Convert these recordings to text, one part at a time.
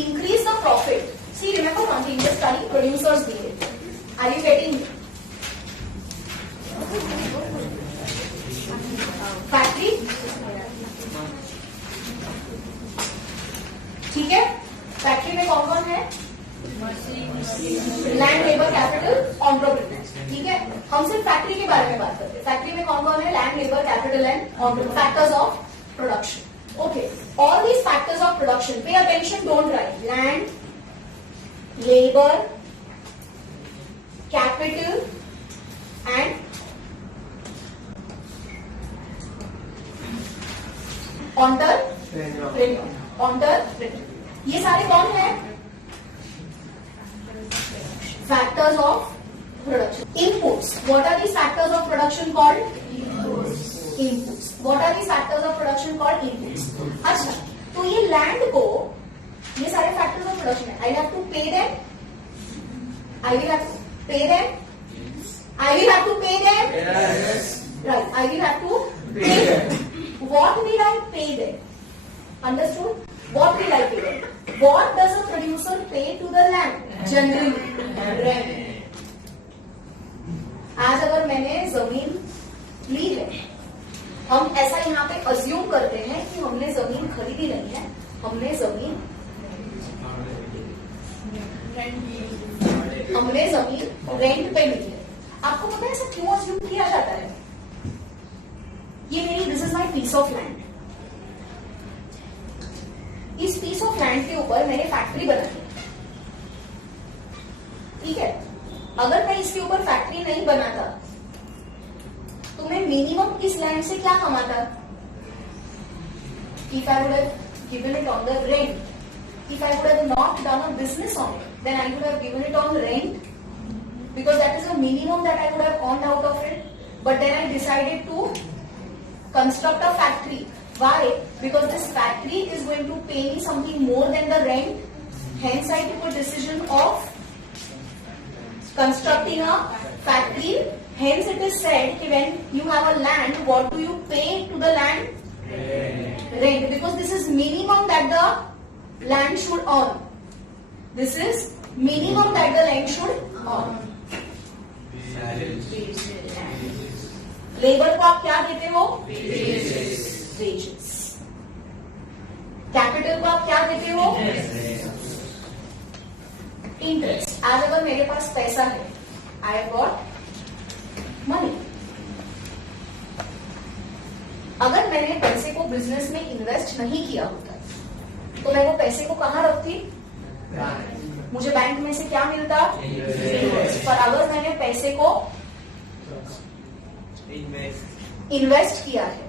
increase the profit. See, remember one thing, just studying producers behavior. Are you getting it? Factory, ठीक है. Factory में कौन कौन है? Land, labour, capital, entrepreneurs. ठीक है, हम सिर्फ फैक्ट्री के बारे में बात करते हैं. फैक्ट्री में कौन कौन है? Land, labour, capital and factors of production. Okay, all these factors of production, pay attention, don't write. Land, labor, capital and entrepreneur. ये सारे कौन है? Factors of production. Inputs. What are these factors of production called? Inputs. What are these factors of production called? Inputs. अच्छा, तो ये land को, ये सारे फैक्टर्स ऑफ प्रोडक्शन है. I have to pay them. I will have to pay them. I will have to pay them. Right, I will have to pay them. What will I pay them? Understood? What will I pay them? What does a producer pay to the land? Generally rent. आज अगर मैंने जमीन ली है, हम ऐसा यहाँ पे assume करते हैं कि हमने जमीन खरीदी नहीं है, हमने जमीन रेंट पे ली है. आपको पता है ऐसा क्यों अज्यूम किया जाता है? ये मेरी, this is my piece of land. इस पीस ऑफ लैंड के ऊपर मैंने फैक्ट्री बनाई. ठीक है, अगर मैं इसके ऊपर फैक्ट्री नहीं बनाता तो मैं मिनिमम इस लैंड से क्या कमाता? If I would have given it on the rent, if I would have not done a business on it, then I would have given it on rent, because that is the minimum that I would have earned out of it. But then I decided to construct a factory. Why? Because this factory is going to pay me something more than the rent. Hence, I took a decision of constructing a factory. Hence it is said that when you have a land, what do you pay to the land? Rent. Because this is minimum that the land should earn. This is minimum that the land should earn. Labour को आप क्या देते हो? Wages. Capital को आप क्या देते हो? इंटरेस्ट. आज अगर मेरे पास पैसा है, I have got मनी. अगर मैंने पैसे को बिजनेस में इन्वेस्ट नहीं किया होता तो मैं वो पैसे को कहां रखती? मुझे बैंक में से क्या मिलता? पर अगर मैंने पैसे को इन्वेस्ट किया है,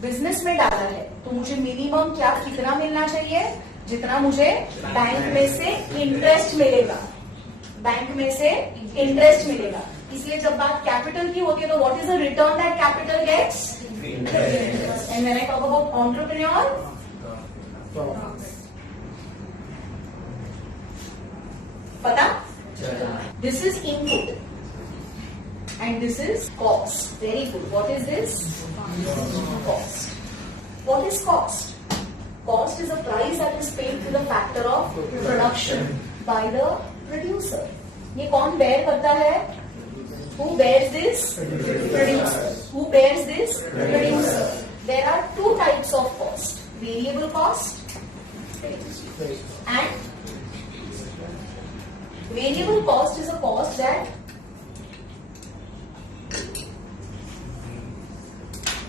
बिजनेस में डाला है, तो मुझे मिनिमम क्या, कितना मिलना चाहिए? जितना मुझे बैंक में से इंटरेस्ट मिलेगा. बैंक में से इंटरेस्ट मिलेगा. इसलिए जब बात कैपिटल की होती है तो what is the return that capital gets? And when I talk about entrepreneur, पता? This is input and this is cost. Very good. What is this? Cost. What is cost? Cost is a price that is paid to the factor of production by the producer. ये कौन bear करता है? Who bears this? Producer. Who bears this? Producer. There are two types of cost: variable cost and variable cost is a cost that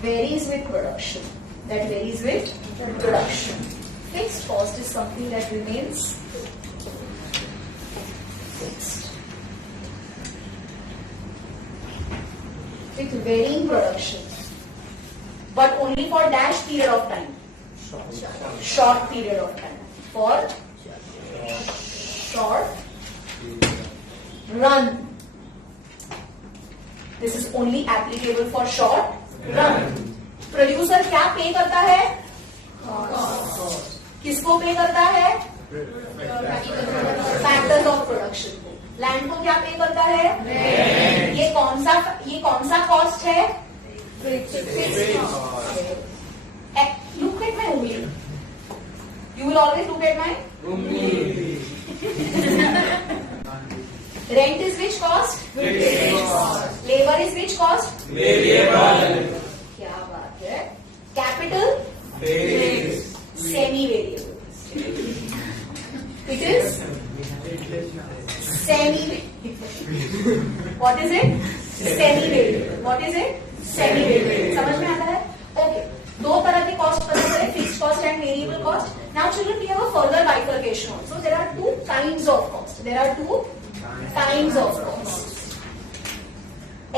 varies with production. That varies with production. Fixed cost is something that remains fixed. With varying production, but only for dash period of time. Short period of time. For short run. This is only applicable for short run. Producer क्या पे करता है? किसको पे करता है? Factors of production को. Land को क्या पे करता है? ये कौन सा कॉस्ट है? लुक एट माय उंगली. You will always look at my room need. Rent is which cost? Labor is which cost? Variable. क्या बात है? Capital? Fixed. Semi-variable. It is semi-variable. What is it? Semi-variable. What is it? Semi-variable. समझ में आता है? Okay. दो तरह के कॉस्ट पता चले, fixed cost and variable cost. Now children, we have a further bifurcation also. There are two kinds of cost. There are two kinds of cost.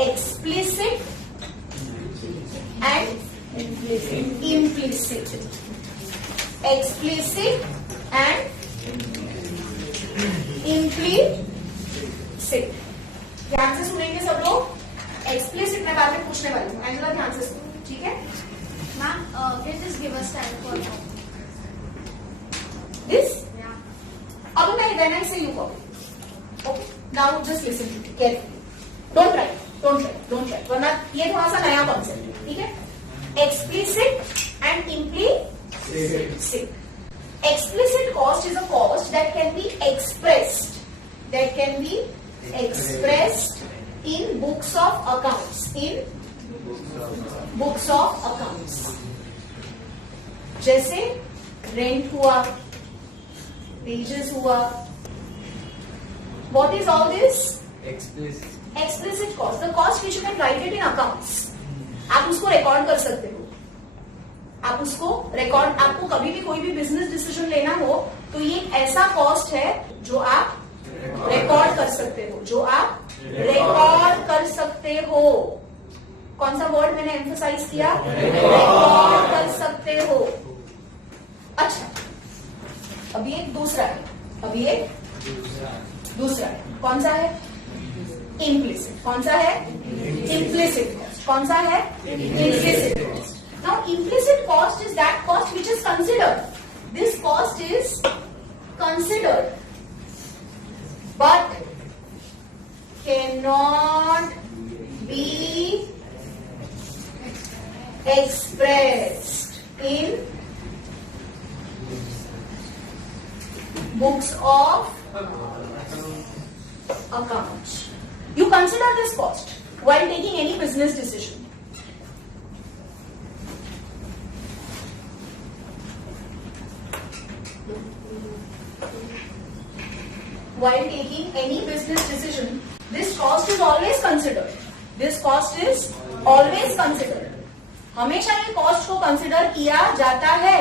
Explicit and implicit. Explicit and implicit. ध्यान से सुनेंगे सब लोग. Explicit मैं बाद में पूछने वाली हूँ. एंजेला ध्यान से सुनो, ठीक है? Ma'am, can you just give us time for now? This? Yeah. अब मैं when I say you copy. Okay. Now just listen to me carefully. Don't try. वरना ये थोड़ा सा नया कॉन्सेप्ट है, ठीक है? Explicit and implicit. Explicit cost is a cost that can be expressed. That can be expressed in books of accounts. In books of accounts. जैसे rent हुआ, wages हुआ. What is all this? Explicit. Explicit cost. The cost which you can write it in accounts. आप उसको record कर सकते हो. आप उसको रिकॉर्ड, आपको कभी भी कोई भी बिजनेस डिसीजन लेना हो तो ये एक ऐसा कॉस्ट है जो आप रिकॉर्ड कर सकते हो. जो आप रिकॉर्ड कर सकते हो. कौन सा वर्ड मैंने एम्फसाइज किया? रिकॉर्ड कर सकते हो. अच्छा, अभी एक दूसरा है. कौन सा है? इम्प्लिसिट. कौन सा है? Implicit cost. कौन सा है? Implicit cost. Now implicit cost is that cost which is considered. This cost is considered but cannot be expressed in books of accounts. You consider this cost while taking any business decision. While taking any business decision, this cost is always considered. This cost is always considered. हमेशा ये cost को consider किया जाता है,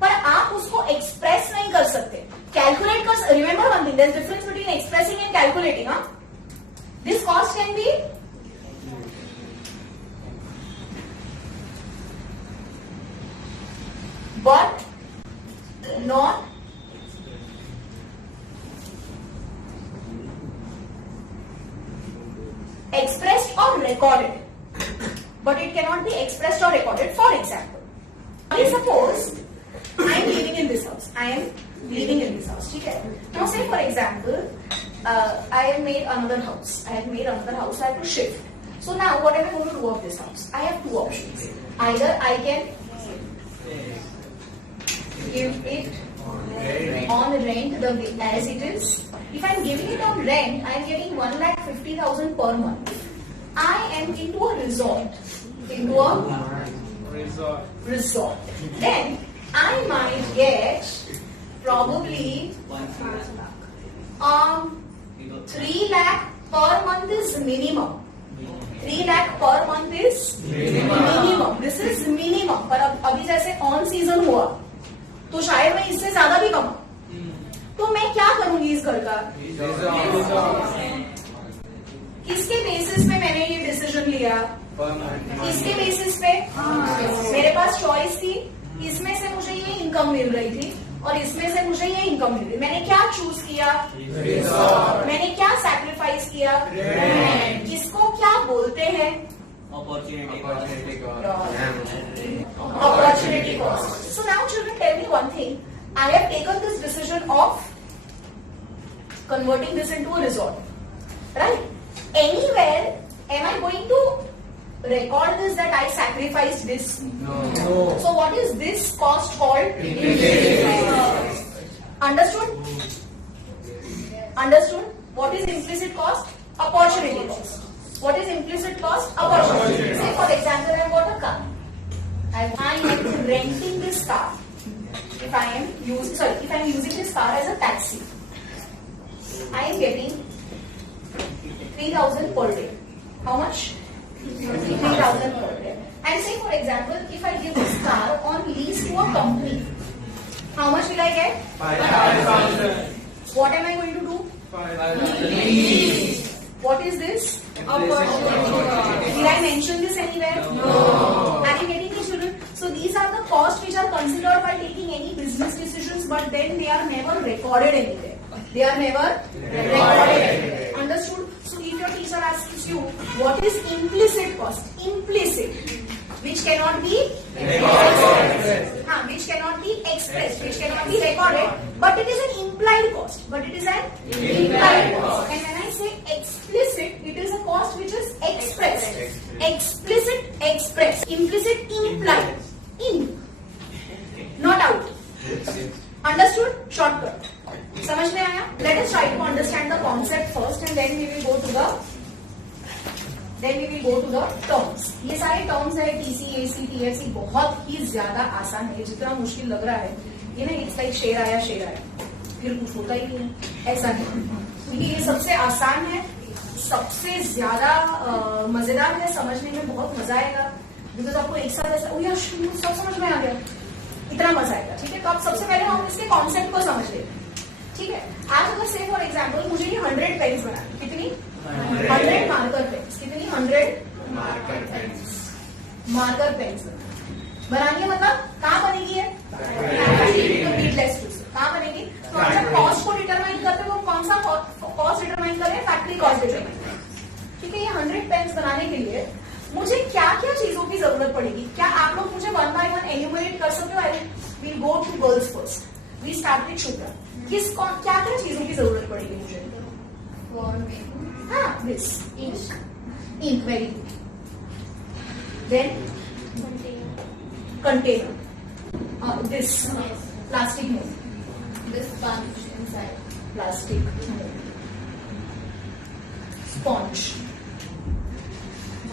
पर आप उसको express नहीं कर सकते. कैलकुलेट कर. Remember one thing, there is difference between expressing and calculating. This cost can be but not expressed or recorded. But it cannot be expressed or recorded. For example, suppose I am living in this house. ठीक है? Now say for example, I have made another house. I have to shift. So now what am I going to do of this house? I have two options. Either I can give it on rent as it is. If I am giving it on rent, I am getting 1,50,000 per month. I am into a resort. Then I might get probably 3 lakh per month is minimum. 3 lakh per month is minimum. This is minimum. पर अभी जैसे on season हुआ तो शायद मैं इससे ज्यादा भी कमाऊं. तो मैं क्या करूंगी इस घर का? किसके बेसिस पे मैंने ये डिसीजन लिया? इसके बेसिस पे मेरे पास चॉइस थी. इसमें से मुझे ये इनकम मिल रही थी और इसमें से मुझे ये इनकम मिल रही. मैंने क्या चूज किया? मैंने क्या सैक्रिफाइस किया? किसको क्या बोलते हैं? Opportunity cost. So now children, tell me one thing. I have taken this decision of converting this into a resort. Right? Anywhere am I going to record this that I sacrificed this. No. So what is this cost called? Understood? Understood? What is implicit cost? Opportunity cost. What is implicit cost? Opportunity. Say for example, I bought a car. I am renting this car. If I am using this car as a taxi, I am getting 3,000 per day. How much? 3,000 per day. And say for example, if I give this car on lease to a company, how much will I get? 5,000. What am I going to do? 5,000. What is this? Opportunity. Did I mention this anywhere? No. Are you getting me, children? So these are the costs which are considered while taking any business decisions, but then they are never recorded anywhere. They are never recorded anywhere. Understood? So if your teacher asks you, what is implicit cost? Implicit, which cannot be Recorded. which cannot be expressed, which cannot be recorded, but it is an implied cost. But it is an implied cost. And when I say explicit, it is a cost which is expressed. Explicit, expressed. Implicit, implied. In, not out. Understood? Shortcut. समझ में आया? Let us try to understand the concept first, and then we will go to the terms. ये सारे terms है TC, AC, TFC बहुत ही ज्यादा आसान है. जितना मुश्किल लग रहा है ये ना, it's like शेर आया फिर कुछ होता ही नहीं है, ऐसा नहीं. क्योंकि ये सबसे आसान है, सबसे ज्यादा मजेदार है, समझने में बहुत मजा आएगा. बिकॉज आपको एक साथ ऐसा सब समझ में आ गया, इतना मजा आएगा. ठीक है, तो आप सबसे पहले हम इसके कॉन्सेप्ट को समझ लेते हैं. ठीक है, आज अगर से फॉर एग्जाम्पल मुझे ये 100 पेन्स बनानी, कितनी 100 मार्कर पेन्स, कितनी 100 मार्कर पेन्स बनानी है. मतलब कहाँ बनेगी है? कहाँ बनेगी? तो हम जब कॉस्ट को डिटरमाइन करते हैं, वो कौन सा कॉस्ट डिटरमाइन करें? Factory cost determine. ठीक है, ये 100 पेन्स बनाने के लिए मुझे क्या क्या चीजों की जरूरत पड़ेगी? क्या आप लोग मुझे 1 by 1 एन्यूमरेट कर सकते हो? I will go to girls first. We start with Shukla. क्या क्या चीजों की जरूरत पड़ेगी मुझे? हाँ, this ink, very good. Then container, this plastic mould, This bunch inside. Plastic mould, sponge,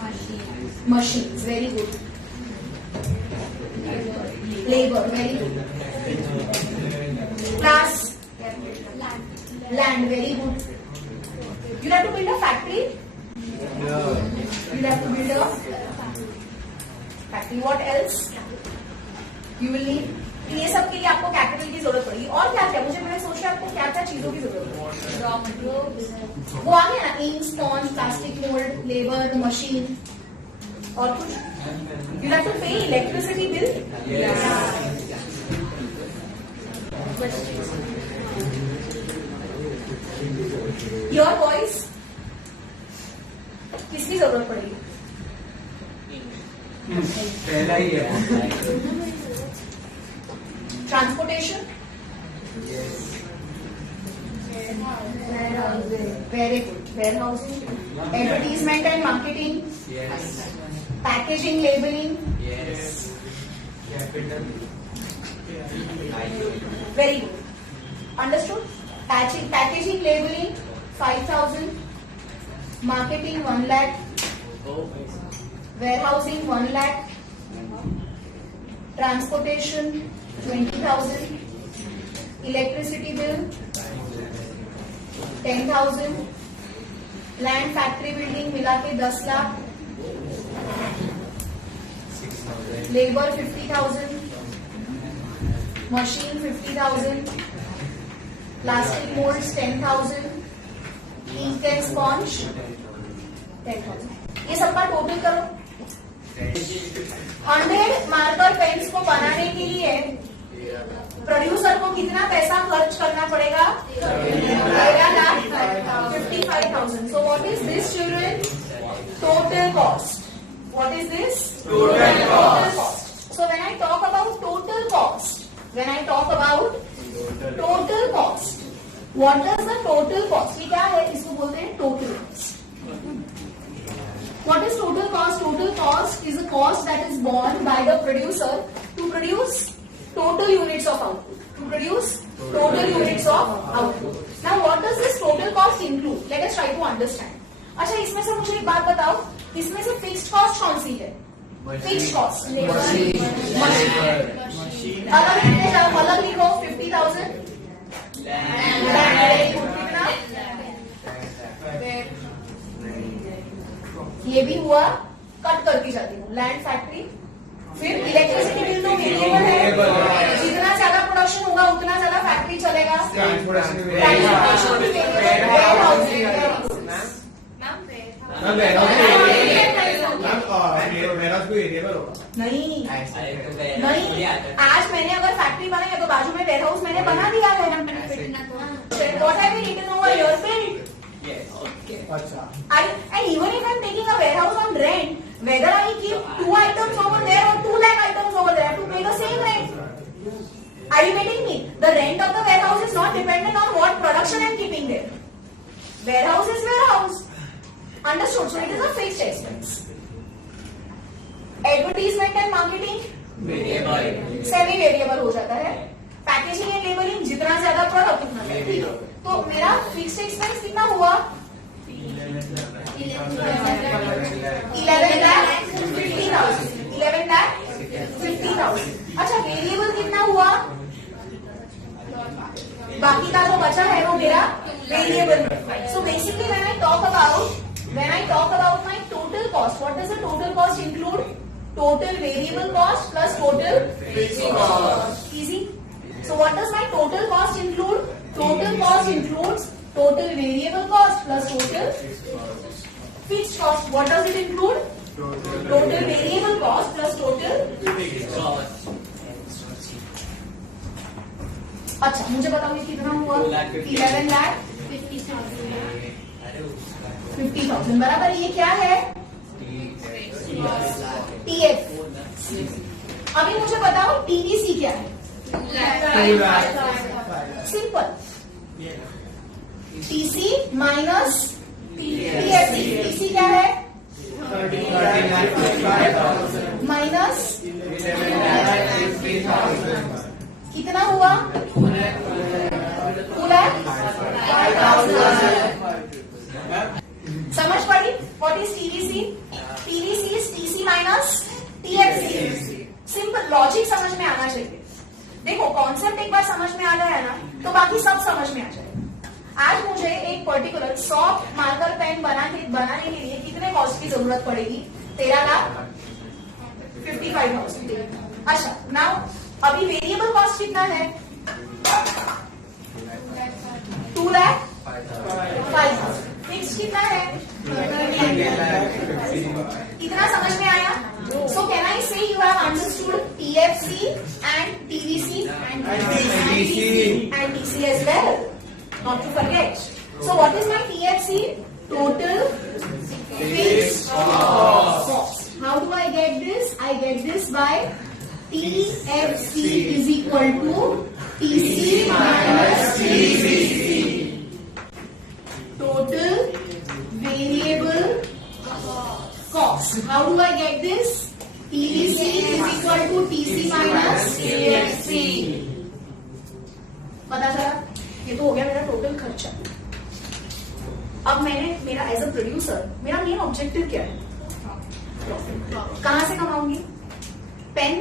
Machine. machines, very good. Labor, very good. Class, land, very good. You have to build a factory. You have to build a factory. What else? You will need. ये सब के लिए आपको capital की जरूरत पड़ेगी. और क्या क्या? मुझे मैंने सोचा आपको क्या क्या चीजों की जरूरत पड़ेगी. Raw material. वो आ गया ना, ink, sponge, plastic mould, labour, machine. और कुछ? You have to pay electricity bill. Your voice किसकी जरूरत पड़ेगी? पहला ही है. Transportation, very good. Warehousing, advertisement and marketing, Yes. Packaging, labelling. Yes. Capital. Very good. Understood? Packaging, labeling, 5,000. Marketing, 1 lakh. Warehousing, 1 lakh. Transportation, 20,000. Electricity bill, 10,000. Land, factory, building मिला के 10 lakh. 6,000. Labor, 50,000. Machine, 50,000. Plastic molds, 10,000. Ink and sponge, 10,000. ये सबका total करो. 100 marker pens को बनाने के लिए producer को कितना पैसा खर्च करना पड़ेगा? 55,000. So what is this, children? Total cost. What is this? Total cost. So when I talk about total cost, what does the total cost? ये क्या है? इसको बोलते हैं total cost. What is total cost? Total cost is a cost that is borne by the producer to produce total units of output. To produce total units of output. Now, what does this total cost include? Let us try to understand. अच्छा, इसमें से मुझे एक बात बताओ, इसमें से fixed cost कौन सी है? फिक्स्ड कॉस्ट मशीन अलग लिखने जाओ, अलग लिखो 50,000 कितना? ये भी हुआ, कट करके जाती हूँ, लैंड फैक्ट्री, फिर इलेक्ट्रिसिटी बिल तो वेरिएबल है, जितना ज्यादा प्रोडक्शन होगा उतना ज्यादा फैक्ट्री चलेगा, ट्रांसपोर्टेशन भी वेरिएबल, वेयरहाउसिंग नहीं नहीं, आज मैंने अगर फैक्ट्री बनाई है तो बाजू में वेयरहाउस मैंने बना दिया है ना, what have we written over your bill? And even if I'm taking a warehouse on rent, whether I keep 2 items over there or 2 lakh items over there, I have to pay the same rent. Are you getting me? The rent of the warehouse is not dependent on what production I'm keeping there. Warehouse is warehouse. Understood? So it is a fixed expense. Advertisement and marketing semi variable हो जाता है. Packaging and labelling, जितना ज्यादा product उतना ज्यादा. ठीक है, तो मेरा फिक्स्ड एक्सपेंस कितना हुआ? 11,50,000. अच्छा, वेरिएबल कितना हुआ? बाकी का जो बचा है वो मेरा variable. So basically when I talk about my total cost, what does the total cost include? Total variable cost plus total fixed cost. Easy. So what does my total cost include? Total cost includes total variable cost plus total fixed cost. What does it include? Total variable cost plus total fixed cost. अच्छा, मुझे बताओ ये कितना हुआ? 11,50,000 बराबर. ये क्या है? TF. अभी मुझे बताओ TVC क्या है? Simple. TC minus TFC. TC क्या है? माइनस कितना हुआ? 2,05,000. समझ पड़ी? What is TVC? TVC is TC minus TFC. Simple logic समझ में आना चाहिए. देखो, कॉन्सेप्ट एक बार समझ में आ गया ना तो बाकी सब समझ में आ जाएगा. आज मुझे एक पर्टिकुलर सॉफ्ट मार्कर पेन बनाने के लिए कितने कॉस्ट की जरूरत पड़ेगी? 13,55,000. अच्छा, नाउ अभी वेरिएबल कॉस्ट कितना है? 2,05,000. फिक्स कितना है? इतना समझ में आया? सो कैन आई से you have understood TFC and TVC and TC as well, not to forget. So what is my TFC? Total fixed cost. How do I get this? I get this by TFC is equal to TC minus TVC. Total variable cost. How do I get this? TVC is equal to TC minus TFC. पता चला? ये तो हो गया मेरा total खर्चा. अब मैंने मेरा एज अ प्रोड्यूसर मेरा मेन ऑब्जेक्टिव क्या है? कहां से कमाऊंगी? पेन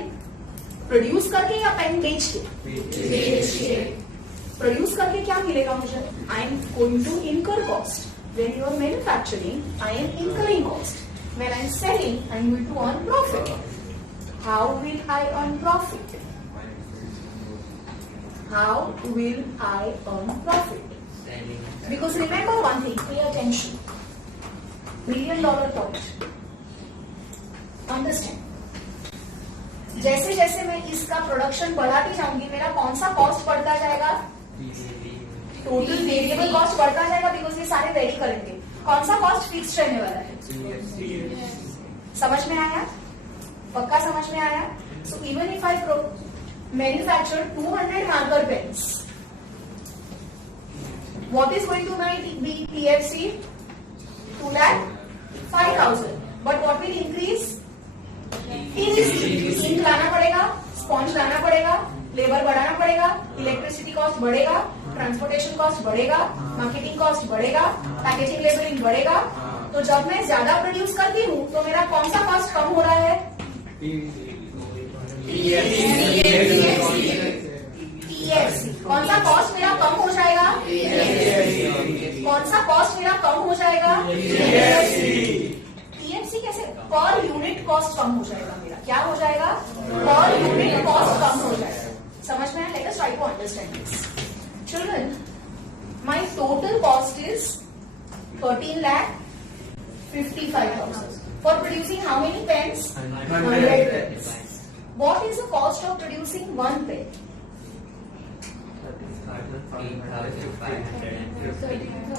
प्रोड्यूस करके या पेन बेच के? प्रोड्यूस करके क्या मिलेगा मुझे? I am going to incur cost. When you are manufacturing, I am incurring cost. When I am selling, I am going to earn profit. How will I earn profit? How will I earn profit? Because remember one thing, pay attention. $1 million thought. Understand? जैसे जैसे मैं इसका production बढ़ाती जाऊंगी, मेरा कौन सा cost बढ़ता जाएगा? टोटल वेरिएबल कॉस्ट बढ़ता जाएगा, बिकॉज ये सारे रेडी करेंगे. कौन सा कॉस्ट फिक्स रहने वाला है? समझ में आया? पक्का समझ में आया? So even if I manufacture 200 marker pens, what is going to be TFC? 2,05,000. But what will increase? TVC. Ink लाना पड़ेगा, स्पॉन्ज लाना पड़ेगा, लेबर बढ़ाना पड़ेगा, इलेक्ट्रिसिटी कॉस्ट बढ़ेगा, ट्रांसपोर्टेशन कॉस्ट बढ़ेगा, मार्केटिंग कॉस्ट बढ़ेगा, पैकेजिंग लेबरिंग बढ़ेगा। तो जब मैं ज्यादा प्रोड्यूस करती हूँ तो मेरा कौन सा कॉस्ट कम हो रहा है? टीएफसी। कौन सा कॉस्ट मेरा कम हो जाएगा? कौन सा कॉस्ट मेरा कम हो जाएगा? टीएफसी कैसे? पर यूनिट कॉस्ट कम हो जाएगा मेरा। क्या हो जाएगा? पर यूनिट कॉस्ट कम हो जाएगा। समझ में आया? Let us try to understand this. Children, my total cost is 13,55,000 for producing how many pens? 100 pens. What is the cost of producing one pen?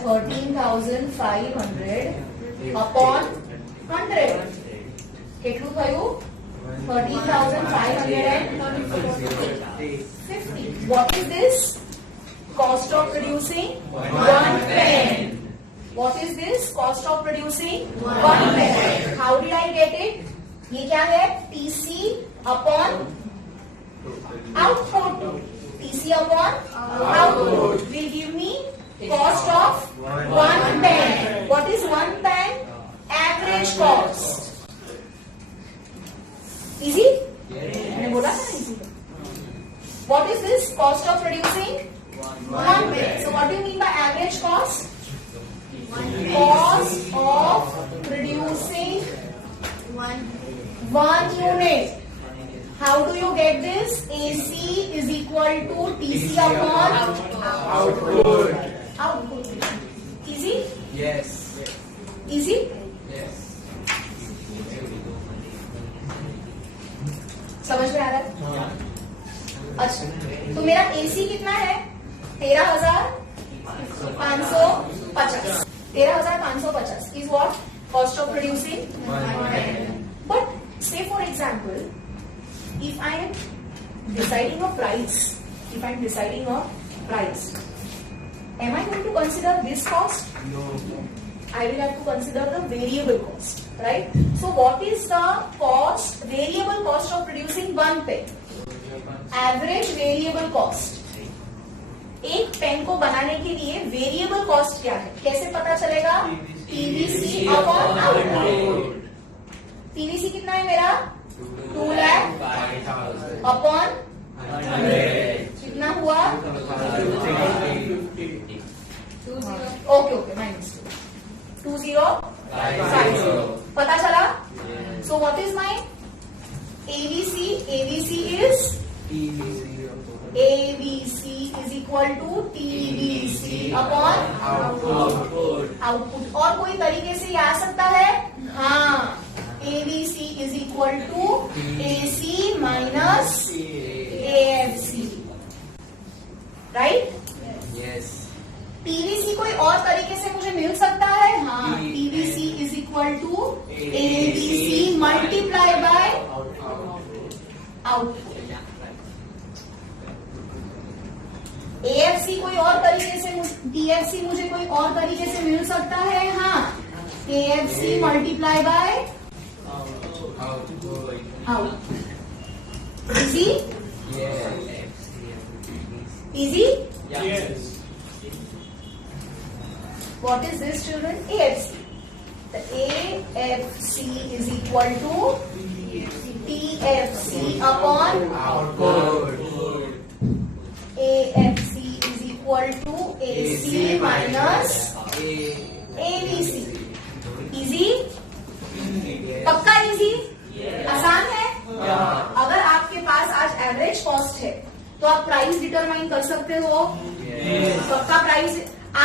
13,500 upon 100. કેટલું થયું? 13,550. What is this? Cost of producing one pen. What is this? Cost of producing one pen. How did I get it? ये क्या है? TC upon output. TC upon output will give me cost of one pen. What is one pen? Average cost. Easy? मैंने बोला था easy. What is this? Cost of producing one pen. So what do you mean by average cost? Cost of producing one unit. How do you get this? AC is equal to TC upon Output. output. Easy? Yes. Easy? Yes. समझ में आ रहा है? अच्छा, तो मेरा AC कितना है? 13,550. 13,550 is what? Cost of producing one pen. But say for example, if I am deciding a price, am I going to consider this cost? No. I will have to consider the variable cost, right? So what is the cost, variable cost of producing one pen? Average variable cost. एक pen को बनाने के लिए variable cost क्या है? कैसे पता चलेगा? TVC upon output. टीवीसी कितना है मेरा? 2 लाख अपॉन 100. कितना हुआ? 20. Okay minus 2050. पता चला? So what is my ABC? ABC is ABC is equal to TBC upon output. और कोई तरीके से ये आ सकता है? हाँ, ABC is equal to AC minus AFC, right? Yes. TVC कोई और तरीके से मुझे मिल सकता है? हाँ, TVC is equal to ABC multiply by output. AFC कोई और तरीके से, TFC मुझे कोई और तरीके से मिल सकता है? हाँ, AFC multiply by out. Easy? Easy? Yes. What is this, children? AFC. The AFC is equal to TFC upon Output. AFC is equal to AC minus ABC. Easy? पक्का इजी? आसान है? अगर आपके पास आज एवरेज कॉस्ट है तो आप price determine कर सकते हो. पक्का प्राइस.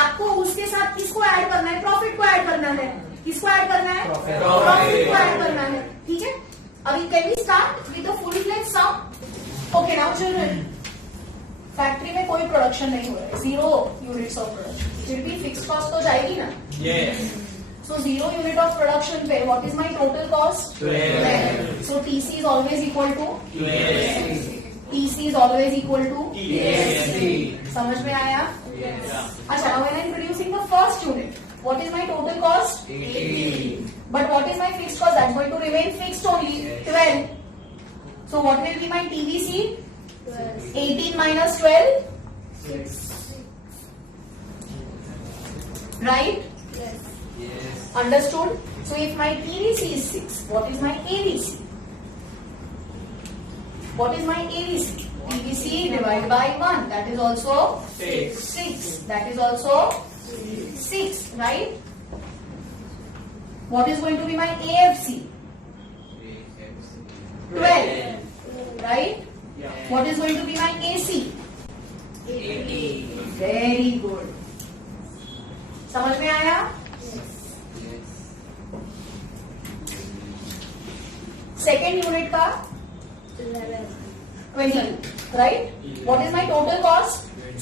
आपको उसके साथ किसको ऐड करना है? प्रॉफिट को ऐड करना है. किसको ऐड करना है? प्रॉफिट को ऐड करना है. ठीक है? अभी can we start with the full fledge sum? Okay, now children, factory में कोई प्रोडक्शन नहीं हो रहा है, 0 यूनिट्स ऑफ प्रोडक्शन, फिर भी फिक्स कॉस्ट तो जाएगी ना? Yes. So 0 unit of production पे what is my total cost? 12. So TC is always equal to? Yes. TC is always equal to? TFC. समझ में आया? Yes. अच्छा, now when I am producing the first unit, what is my total cost? 80. But what is my fixed cost? That's going to remain fixed only, 12. So what will be my TVC? 18 minus 12, 6. right? Yes. Yes. Understood? So if my TVC is 6, what is my AVC? What is my AVC? TVC divided by 1, that is also 6. 6. That is also 6, right? What is going to be my AFC? 12, right? Yeah. What is going to be my AC? 80. Very good. समझ में आया? Second unit का 20, right? What is my total cost?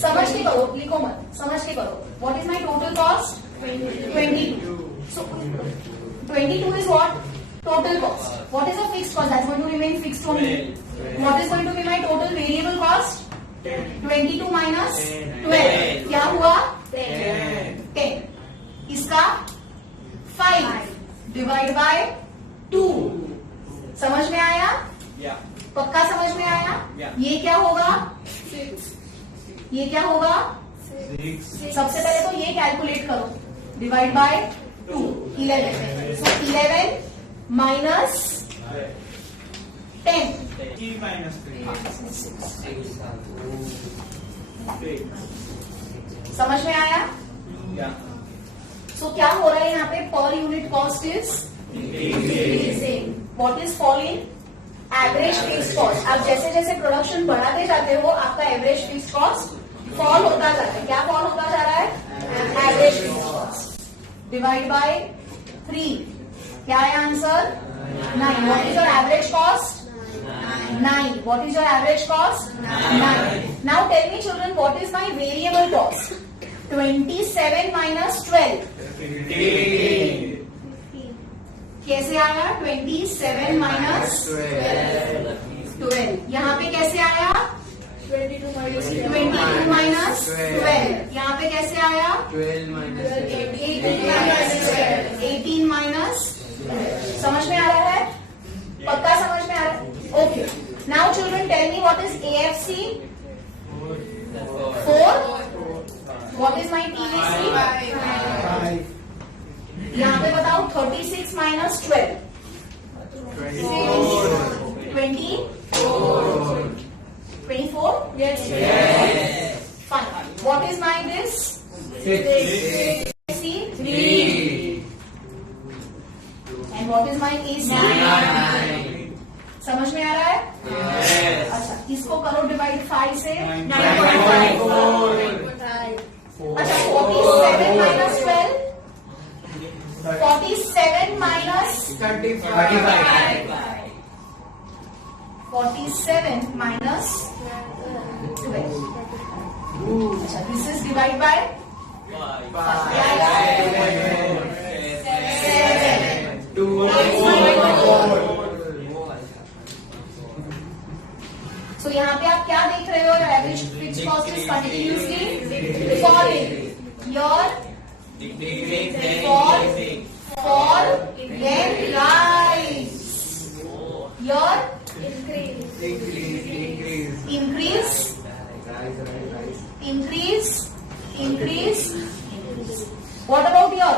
समझ के करो, लिखो मत, समझ के करो. What is my total cost? 22. So 22 is what? Total cost. What is the fixed cost? That's going to remain fixed only. What is going to be my total variable cost? 22 minus 12. क्या हुआ? 10. इसका 5 divide by 2. समझ में आया? Yeah. पक्का समझ में आया? Yeah. ये क्या होगा? 6. ये क्या होगा? 6. सबसे पहले तो ये कैलकुलेट करो. Divide by 2, 11. So 11 minus 10. 3 minus 3. समझ में आया? Yeah. सो क्या हो रहा है यहाँ पे? Per unit cost is increasing. What is falling? Average fixed cost. आप जैसे जैसे प्रोडक्शन बढ़ाते जाते हो आपका एवरेज फिक्स्ड कॉस्ट फॉल होता जा रहा है. क्या फॉल होता जा रहा है? Average fixed cost. Divide by 3. क्या है answer? 9. What is your average cost? 9. What is your average cost? 9. Now tell me children, what is my variable cost? 27 minus 12. 15. कैसे आया? 27 minus 12. यहाँ पे कैसे आया? 22 minus 22 minus 12. यहाँ पे कैसे आया? 12 minus 18 minus 12. 18 minus 12. समझ में आ रहा है? पक्का समझ में आ रहा है? Okay. Now children tell me what is AFC? 4. What is my TVC? 5. यहाँ पे बताओ 36 minus 12. 24? Yes. Fine. What is my this? 6. AC? 3. And what is my AC? 9. समझ में आ रहा है? Yes. अच्छा, इसको करो डिवाइड 5 से. 9.4. अच्छा, 47 minus 12. 47 minus 35. 47 minus 12. अच्छा, this is divide by 7. So यहाँ पे आप क्या देख रहे हो? Your average fixed cost is continuously falling. Your fall then rise. Your increase. What about your?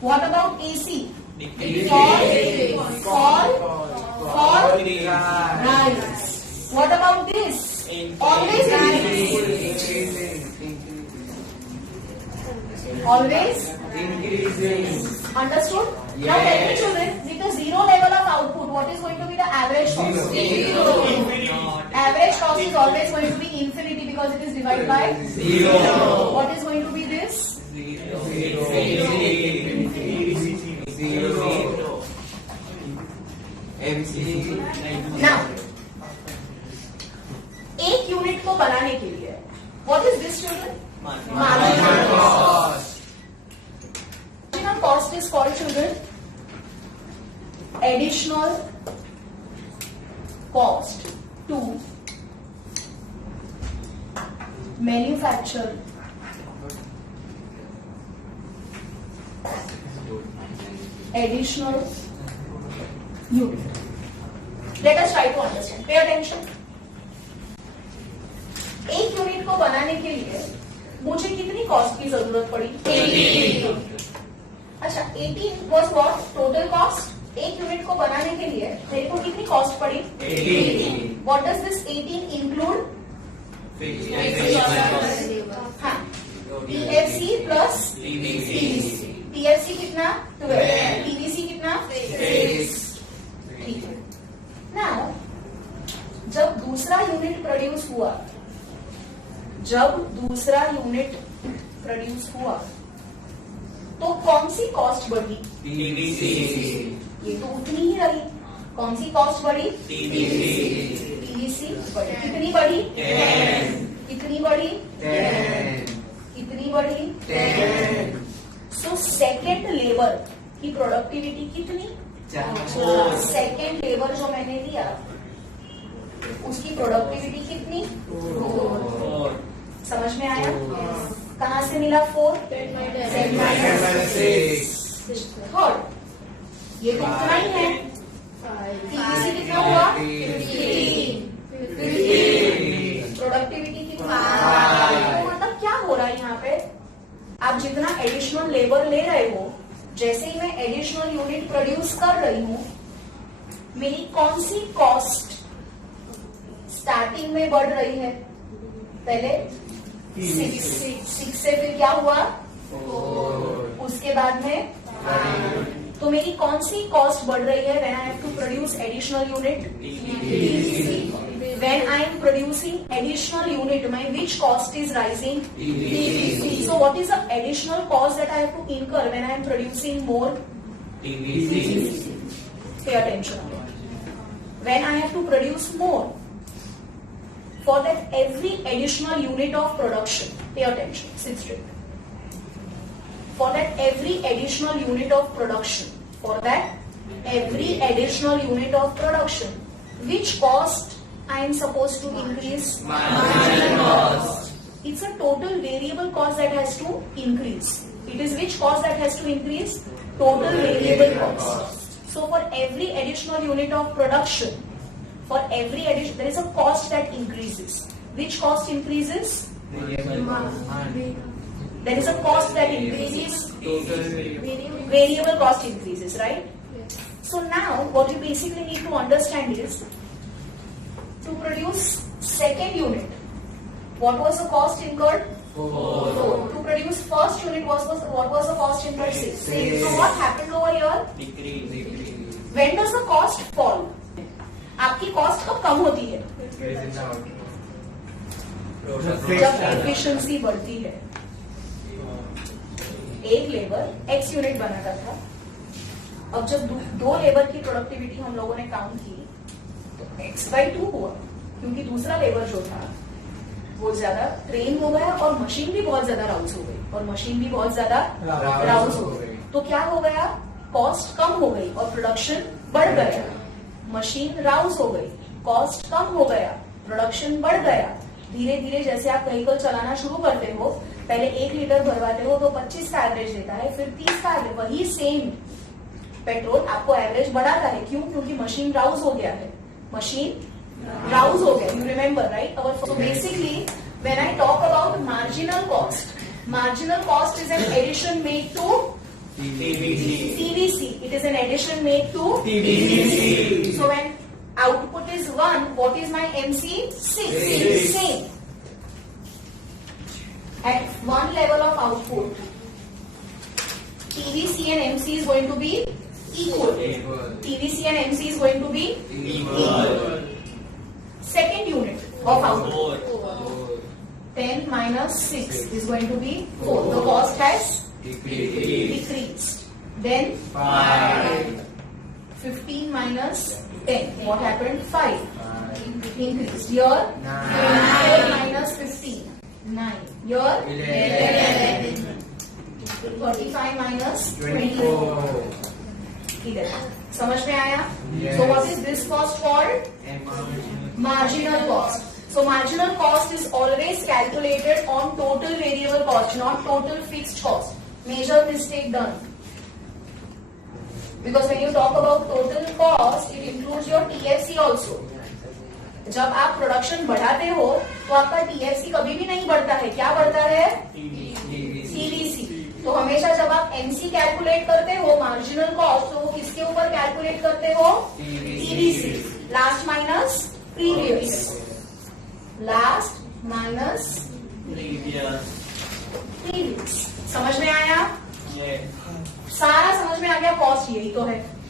What about AC? Fall, rise. What about this? Always rise. Always. Understood? Now tell me children, with the zero level of output, what is going to be the average cost? Zero. Average cost is always going to be infinity because it is divided by 0. What is going to be this? 0. Now, एक unit को बनाने के लिए what is this children? Marginal cost. Marginal cost is called children additional cost to manufacture additional unit. Let us try to understand. Pay attention. एक unit को बनाने के लिए मुझे कितनी कॉस्ट की जरूरत पड़ी? 18. अच्छा, 18 was what? Total cost. एक यूनिट को बनाने के लिए मेरे को कितनी कॉस्ट पड़ी? 18. What does this 18 include? हाँ, TFC प्लस PVC. TFC कितना? 12. PVC कितना? 6. ठीक है. Now, जब दूसरा यूनिट प्रोड्यूस हुआ, तो कौन सी कॉस्ट बढ़ी? ये तो उतनी ही रही. कौन सी कॉस्ट बढ़ी? पीवीसी बढ़ी. कितनी बढ़ी? 10. कितनी बढ़ी? 10. कितनी बढ़ी? 10. सो सेकेंड लेबर की प्रोडक्टिविटी कितनी? 4. सेकेंड लेबर जो मैंने लिया उसकी प्रोडक्टिविटी कितनी? 4. समझ में आया? कहाँ से मिला 4? 10 minus 10 minus 6. थर्ड. ये तो इतना ही है. 5. पीवीसी कितना हुआ? 15. 15. प्रोडक्टिविटी कितनी? 5. तो मतलब क्या हो रहा है यहाँ पे? आप जितना एडिशनल लेबर ले रहे हो, जैसे ही मैं एडिशनल यूनिट प्रोड्यूस कर रही हूँ, मेरी कौन सी कॉस्ट स्टार्टिंग में बढ़ रही है? पहले 6 से फिर क्या हुआ? 4. उसके बाद में 5. तो मेरी कौन सी कॉस्ट बढ़ रही है when I have to produce additional unit? When I am producing additional unit, my which cost is rising? PVC. So what is the additional cost that I have to incur when I am producing more? PVC. Pay attention. When I have to produce more, for that every additional unit of production, pay attention, sit straight. For that every additional unit of production, which cost I am supposed to increase? Marginal cost. It's a total variable cost that has to increase. It is which cost that has to increase? Total variable cost. So for every additional unit of production, there is a cost that increases. Which cost increases? There is a cost that increases. Variable cost increases, right? Yes. So now what you basically need to understand is, to produce second unit, what was the cost incurred? 4. 4. To produce first unit, what was the cost incurred? 6. Six. So what happened over here? Decrease. When does the cost fall? आपकी cost कब कम होती है? जब efficiency बढ़ती है. एक labour x unit बनाता था. अब जब दो लेबर की प्रोडक्टिविटी हम लोगों ने काउंट की, तो x/2 हुआ, क्योंकि दूसरा लेबर जो था वो ज्यादा ट्रेन हो गया और मशीन भी बहुत ज्यादा राउज हो गई. तो क्या हो गया? कॉस्ट कम हो गई और प्रोडक्शन बढ़ गया. मशीन राउज हो गई, कॉस्ट कम हो गया, प्रोडक्शन बढ़ गया. धीरे धीरे जैसे आप व्हीकल चलाना शुरू करते हो, पहले 1 लीटर भरवाते हो तो 25 का एवरेज देता है, फिर 30 का एवरेज. वही सेम पेट्रोल आपको एवरेज बढ़ाता है. क्यों? क्योंकि मशीन राउज हो गया है. मशीन राउज हो गया. You remember, right? So basically when I talk about marginal cost is an addition made to PVC. It is an addition made to PVC. So when output is 1, what is my MC? 6. Same. At one level of output, PVC and MC is going to be equal. PVC and MC is going to be equal. Second unit of output, 10 minus 6 is going to be 4. The cost has decreased. Then 5. 15 minus 10. What happened? 5. Increased. Here 9 minus 15. 9. Here 11. 35 minus 24. इधर समझ में आया? Yes. So what is this cost called? Marginal cost. So marginal cost is always calculated on total variable cost, not total fixed cost. Major mistake done. Because when you talk about total cost, it includes your TFC also. जब आप production बढ़ाते हो तो आपका TFC कभी भी नहीं बढ़ता है, क्या बढ़ता है? सीवीसी. तो हमेशा जब आप एमसी कैलकुलेट करते हो मार्जिनल कॉस्ट, तो वो किसके ऊपर कैलकुलेट करते हो? TVC. Last minus previous. Last minus previous. समझ में आया? सारा समझ में आ गया. कॉस्ट यही तो है.